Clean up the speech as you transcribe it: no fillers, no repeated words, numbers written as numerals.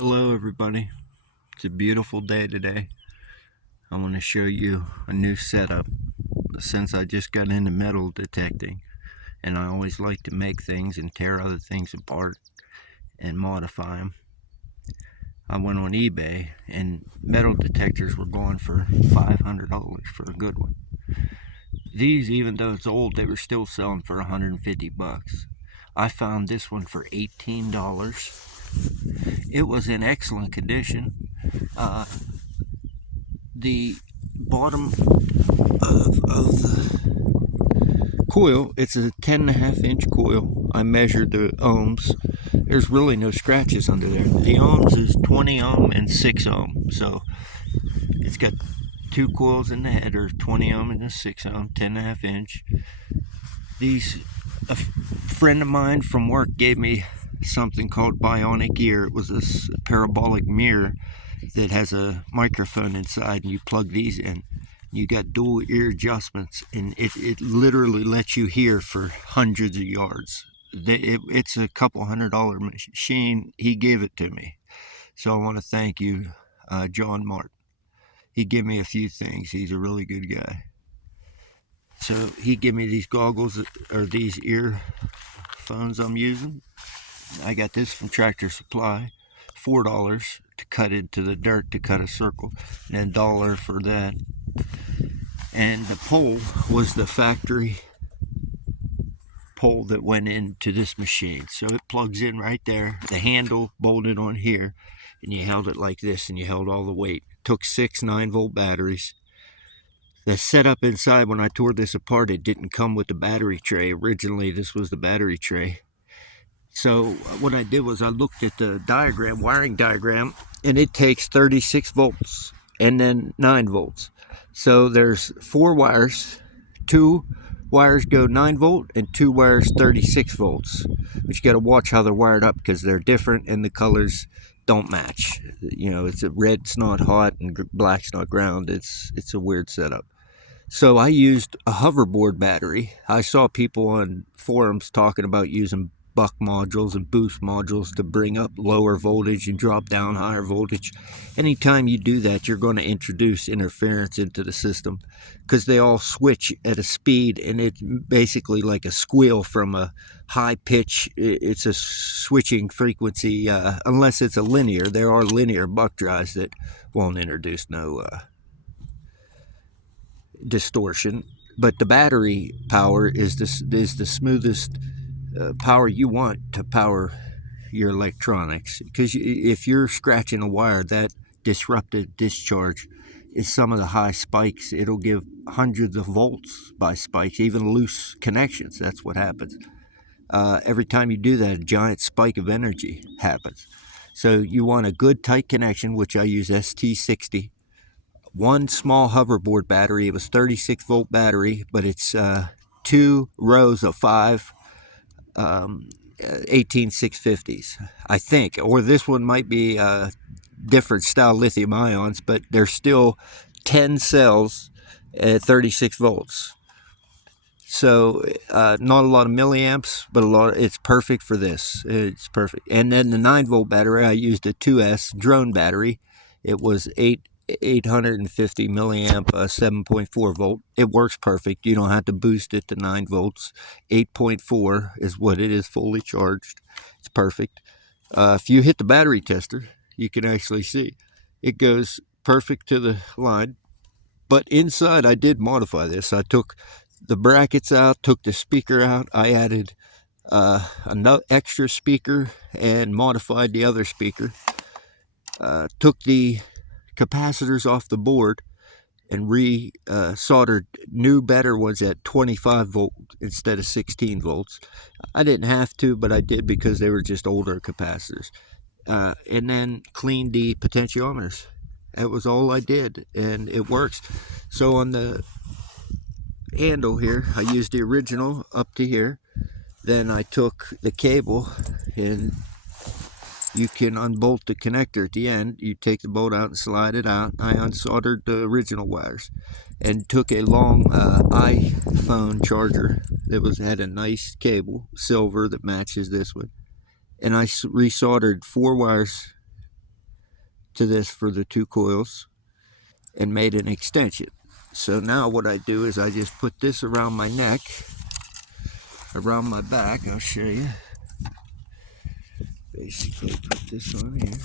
Hello everybody, it's a beautiful day today. I want to show you a new setup. Since I just got into metal detecting, and I always like to make things and tear other things apart and modify them, I went on eBay and metal detectors were going for $500 for a good one. These, even though it's old, they were still selling for 150 bucks. I found this one for $18. It was in excellent condition. The bottom of the coil, it's a 10.5 inch coil. I measured the ohms. There's really no scratches under there. The ohms is 20 ohm and 6 ohm, so it's got two coils in the header, 20 ohm and a 6 ohm, 10.5 inch. A friend of mine from work gave me something called bionic ear. It was a parabolic mirror that has a microphone inside, and you plug these in. You got dual ear adjustments, and it literally lets you hear for hundreds of yards. It's a couple $100 machine. He gave it to me, so I want to thank you, John Martin. He gave me a few things. He's a really good guy. So he gave me these goggles, or these earphones I'm using. I got this from Tractor Supply, $4 to cut into the dirt to cut a circle, and $1 for that. And the pole was the factory pole that went into this machine. So it plugs in right there. The handle bolted on here, and you held it like this, and you held all the weight. Took 6 9-volt batteries. The setup inside, when I tore this apart, it didn't come with the battery tray. Originally, this was the battery tray. So what I did was I looked at the diagram, wiring diagram, and it takes 36 volts and then 9 volts. So there's 4 wires. 2 wires go 9 volt and 2 wires 36 volts. But you got to watch how they're wired up because they're different and the colors don't match. You know, it's a red's not hot and black's not ground. It's a weird setup. So I used a hoverboard battery. I saw people on forums talking about using buck modules and boost modules to bring up lower voltage and drop down higher voltage. Anytime you do that, you're going to introduce interference into the system because they all switch at a speed, and it's basically like a squeal from a high pitch. It's a switching frequency, unless it's a linear. There are linear buck drives that won't introduce no distortion, but the battery power is the smoothest power you want to power your electronics, because if you're scratching a wire, that disrupted discharge is some of the high spikes. It'll give hundreds of volts by spikes, even loose connections. That's what happens. Every time you do that, a giant spike of energy happens. So you want a good tight connection, which I use ST60. One small hoverboard battery. It was 36 volt battery, but it's 2 rows of 5 18650s, I think. Or this one might be different style lithium ions, but they're still 10 cells at 36 volts. So not a lot of milliamps, but it's perfect for this. It's perfect. And then the 9-volt battery, I used a 2S drone battery. It was 850 milliamp, 7.4 volt. It works perfect. You don't have to boost it to 9 volts. 8.4 is what it is, fully charged. It's perfect. If you hit the battery tester, you can actually see it goes perfect to the line. But inside, I did modify this. I took the brackets out, took the speaker out. I added another extra speaker and modified the other speaker. Took the capacitors off the board and soldered new, better ones at 25 volt instead of 16 volts. I didn't have to, but I did because they were just older capacitors. And then cleaned the potentiometers. That was all I did, and it works. So on the handle here, I used the original up to here. Then I took the cable, and you can unbolt the connector at the end. You take the bolt out and slide it out. I unsoldered the original wires and took a long iPhone charger that had a nice cable, silver, that matches this one. And I resoldered 4 wires to this for the 2 coils and made an extension. So now what I do is I just put this around my neck, around my back. I'll show you. Basically put this on here.